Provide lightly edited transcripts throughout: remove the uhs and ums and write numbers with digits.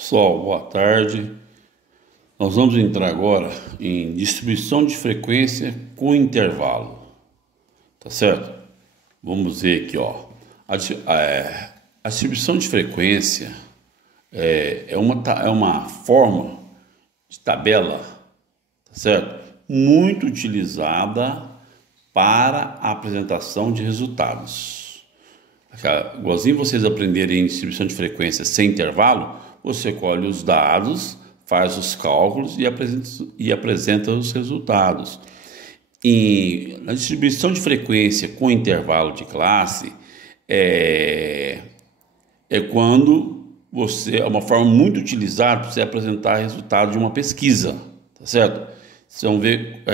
Pessoal, boa tarde. Nós vamos entrar agora em distribuição de frequência com intervalo, tá certo? Vamos ver aqui, ó. A distribuição de frequência é uma forma de tabela, tá certo? Muito utilizada para a apresentação de resultados. Igualzinho vocês aprenderem em distribuição de frequência sem intervalo, você colhe os dados, faz os cálculos e apresenta os resultados. E na distribuição de frequência com intervalo de classe é uma forma muito utilizada para você apresentar resultado de uma pesquisa, tá certo? Vocês vão ver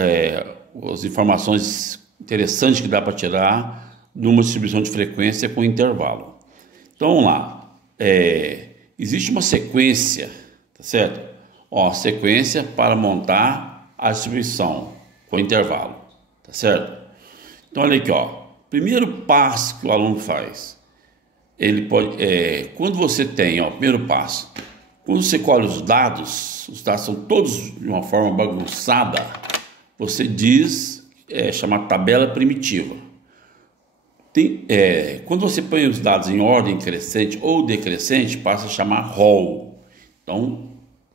as informações interessantes que dá para tirar de uma distribuição de frequência com intervalo. Então vamos lá. Existe uma sequência, tá certo? Ó, sequência para montar a distribuição com intervalo, tá certo? Então olha aqui, ó. Primeiro passo que o aluno faz, ele pode, quando você tem, ó, primeiro passo, quando você colhe os dados são todos de uma forma bagunçada, você diz, chama tabela primitiva. Quando você põe os dados em ordem crescente ou decrescente, passa a chamar rol. Então,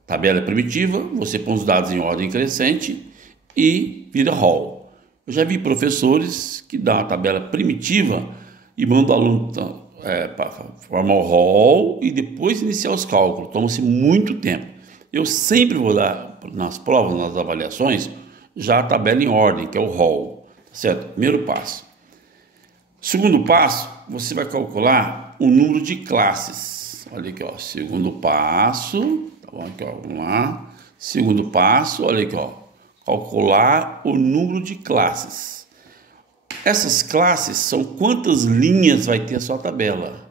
tabela primitiva, você põe os dados em ordem crescente e vira rol. Eu já vi professores que dão a tabela primitiva e mandam o aluno formar o rol e depois iniciar os cálculos. Toma-se muito tempo. Eu sempre vou dar, nas provas, nas avaliações, já a tabela em ordem, que é o rol. Certo? Primeiro passo. Segundo passo, você vai calcular o número de classes. Olha aqui, ó. Segundo passo, tá bom? Aqui, ó, vamos lá. Segundo passo, olha aqui, ó. Calcular o número de classes. Essas classes são quantas linhas vai ter a sua tabela,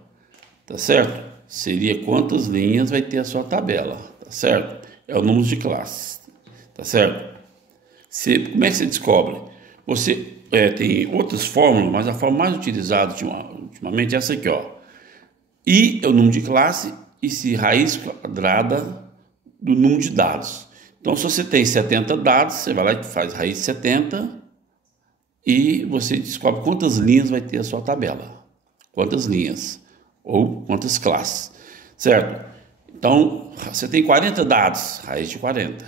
tá certo? Seria quantas linhas vai ter a sua tabela, tá certo? É o número de classes, tá certo? Como é que você descobre? Você tem outras fórmulas, mas a fórmula mais utilizada ultimamente é essa aqui, ó. I é o número de classe e se raiz quadrada do número de dados. Então, se você tem 70 dados, você vai lá e faz raiz de 70 e você descobre quantas linhas vai ter a sua tabela. Quantas linhas ou quantas classes, certo? Então, você tem 40 dados, raiz de 40.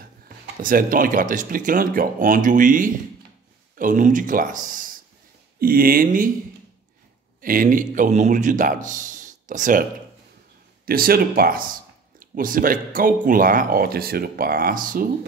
Tá certo? Então, aqui, ó, tá explicando que, ó, onde o I é o número de classes e N é o número de dados, tá certo? Terceiro passo, você vai calcular, terceiro passo,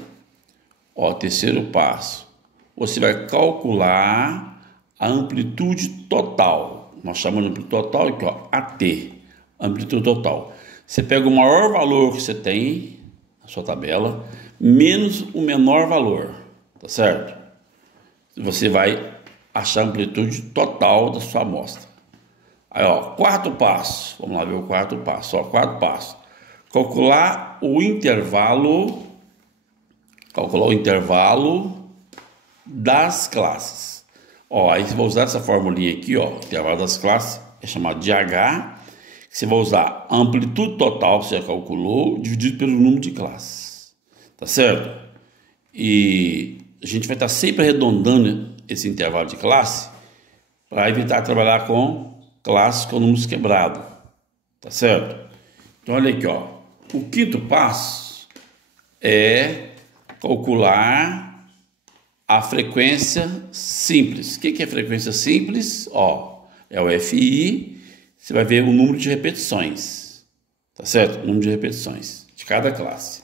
você vai calcular a amplitude total. Nós chamamos de amplitude total aqui, ó, AT, amplitude total. Você pega o maior valor que você tem na sua tabela, menos o menor valor, tá certo? Você vai achar a amplitude total da sua amostra. Aí, ó, quarto passo. Vamos lá ver o quarto passo. Ó, quarto passo. Calcular o intervalo das classes. Ó, aí você vai usar essa formulinha aqui, ó, intervalo das classes, é chamado de H. Você vai usar a amplitude total que você já calculou, dividido pelo número de classes. Tá certo? E a gente vai estar sempre arredondando esse intervalo de classe para evitar trabalhar com classes com números quebrados, tá certo? Então olha aqui, ó, o quinto passo é calcular a frequência simples. O que é frequência simples? Ó, é o FI, você vai ver o número de repetições, tá certo? O número de repetições de cada classe.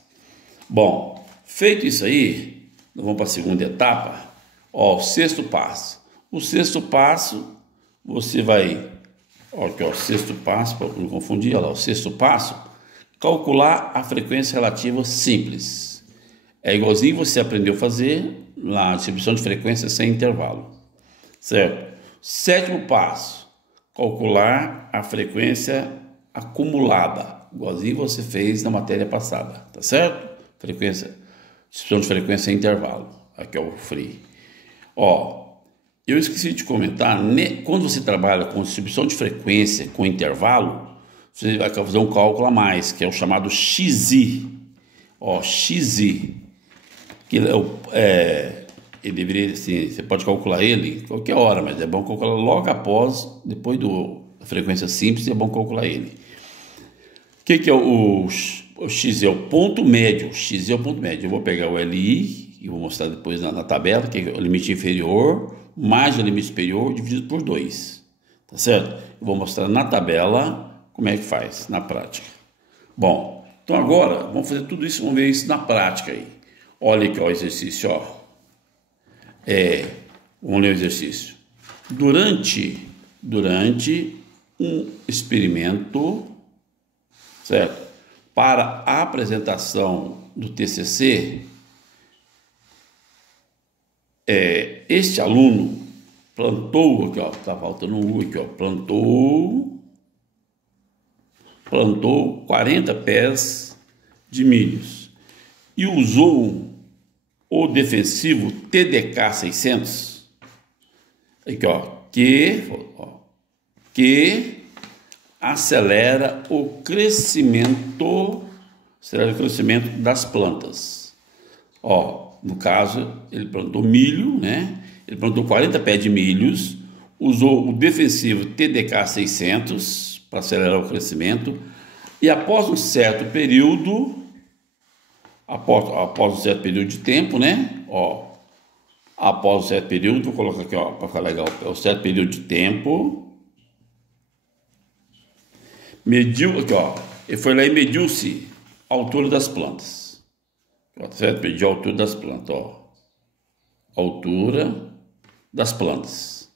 Bom, feito isso aí, nós vamos para a segunda etapa. Ó, o sexto passo. O sexto passo, você vai... Ó, aqui, ó, sexto passo, para não confundir, olha lá, o sexto passo, calcular a frequência relativa simples. É igualzinho você aprendeu a fazer na distribuição de frequência sem intervalo, certo? Sétimo passo, calcular a frequência acumulada, igualzinho você fez na matéria passada, tá certo? Distribuição de frequência sem intervalo. Aqui é o free. Ó, eu esqueci de comentar, né? Quando você trabalha com distribuição de frequência com intervalo, você vai fazer um cálculo a mais, que é o chamado XI. Ó, XI. Que ele deveria, assim, você pode calcular ele qualquer hora, mas é bom calcular logo após, depois da frequência simples, é bom calcular ele. O que é o X? É o ponto médio. O X é o ponto médio. Eu vou pegar o LI e vou mostrar depois na tabela, que é o limite inferior mais o limite superior dividido por 2. Tá certo? Eu vou mostrar na tabela como é que faz, na prática. Bom, então agora vamos fazer tudo isso, vamos ver isso na prática aí. Olha aqui ó, o exercício, ó. Vamos ler o exercício. Durante um experimento, certo? Para a apresentação do TCC, este aluno plantou, aqui ó, tá faltando um U aqui ó, plantou 40 pés de milhos e usou o defensivo TDK 600, aqui ó, que acelera o crescimento das plantas. Ó, no caso, ele plantou milho, né? Ele plantou 40 pés de milhos, usou o defensivo TDK 600 para acelerar o crescimento e após um certo período, de tempo, né? Ó, após um certo período, vou colocar aqui, ó, para ficar legal, um certo período de tempo, mediu aqui, ó, ele foi lá e mediu-se a altura das plantas, ó, certo? Mediu a altura das plantas, ó, altura das plantas,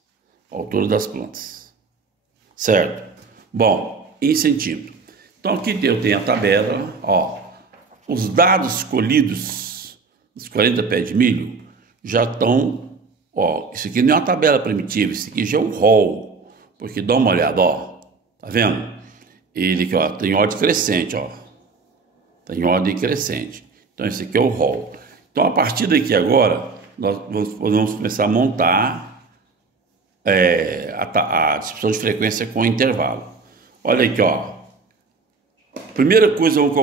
certo? Bom, em centímetro. Então aqui eu tenho a tabela, ó, os dados colhidos dos 40 pés de milho já estão, ó, isso aqui não é uma tabela primitiva, isso aqui já é um rol, porque dá uma olhada, ó, tá vendo? Ele aqui, ó, tem ordem crescente, ó, tem ordem crescente. Então esse aqui é o rol. Então a partir daqui agora nós vamos começar a montar a distribuição de frequência com intervalo. Olha aqui, ó. Primeira coisa eu vou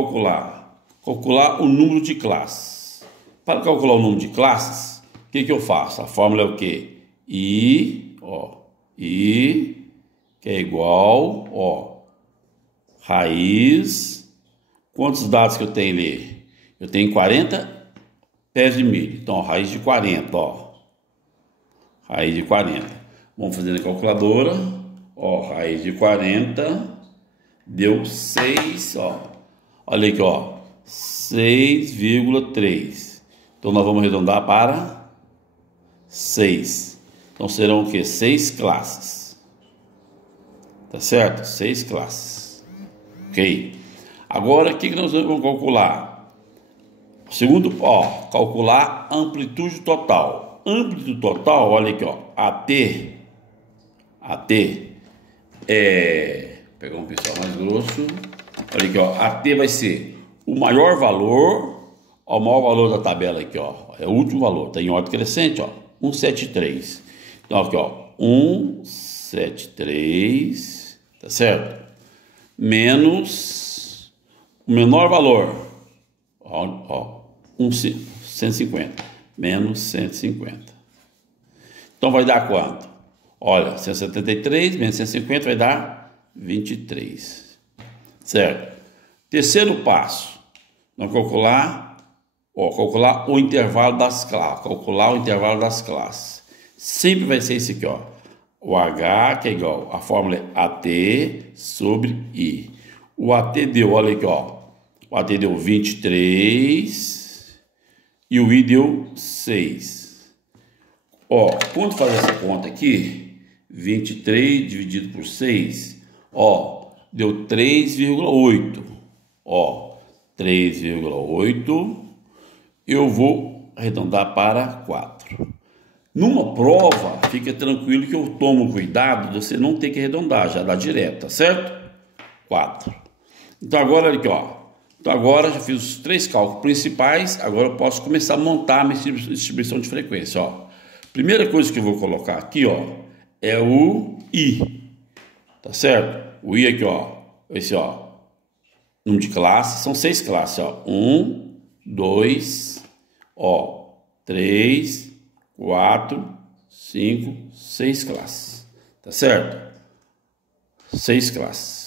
calcular o número de classes. Para calcular o número de classes, o que eu faço? A fórmula é o quê? I, que é igual, ó, raiz. Quantos dados que eu tenho ali? Eu tenho 40 pés de milho. Então, ó, raiz de 40, ó. Raiz de 40. Vamos fazer na calculadora. Ó, raiz de 40 deu 6, ó. Olha aqui, ó. 6,3. Então, nós vamos arredondar para 6. Então, serão o quê? 6 classes. Tá certo? 6 classes. Ok? Agora, o que nós vamos calcular? Segundo, ó, calcular a amplitude total. Amplitude total, olha aqui, ó, AT, pegar um pincel mais grosso, olha aqui, ó, AT vai ser o maior valor da tabela aqui, ó, é o último valor, tá em ordem crescente, ó, 173. Então aqui, ó, 173, tá certo? Menos o menor valor, ó, 150, menos 150. Então vai dar quanto? Olha, 173 menos 150 vai dar 23. Certo? Terceiro passo, vamos calcular o intervalo das classes. Calcular o intervalo das classes. Sempre vai ser esse aqui, ó. O H, que é igual, a fórmula é AT sobre I. O AT deu, olha aqui, ó. O AT deu 23 e o I deu 6. Ó, quando faz essa conta aqui, 23 dividido por 6, ó, deu 3,8. Ó, 3,8. Eu vou arredondar para 4. Numa prova, fica tranquilo que eu tomo cuidado de você não ter que arredondar, já dá direto, tá certo? 4. Então agora, olha aqui, ó. Então agora já fiz os 3 cálculos principais, agora eu posso começar a montar a minha distribuição de frequência, ó. Primeira coisa que eu vou colocar aqui, ó, é o I, tá certo? O I aqui, ó, esse, ó, número de classe, são 6 classes, ó. 1, 2, ó, 3, 4, 5, 6 classes, tá certo? 6 classes.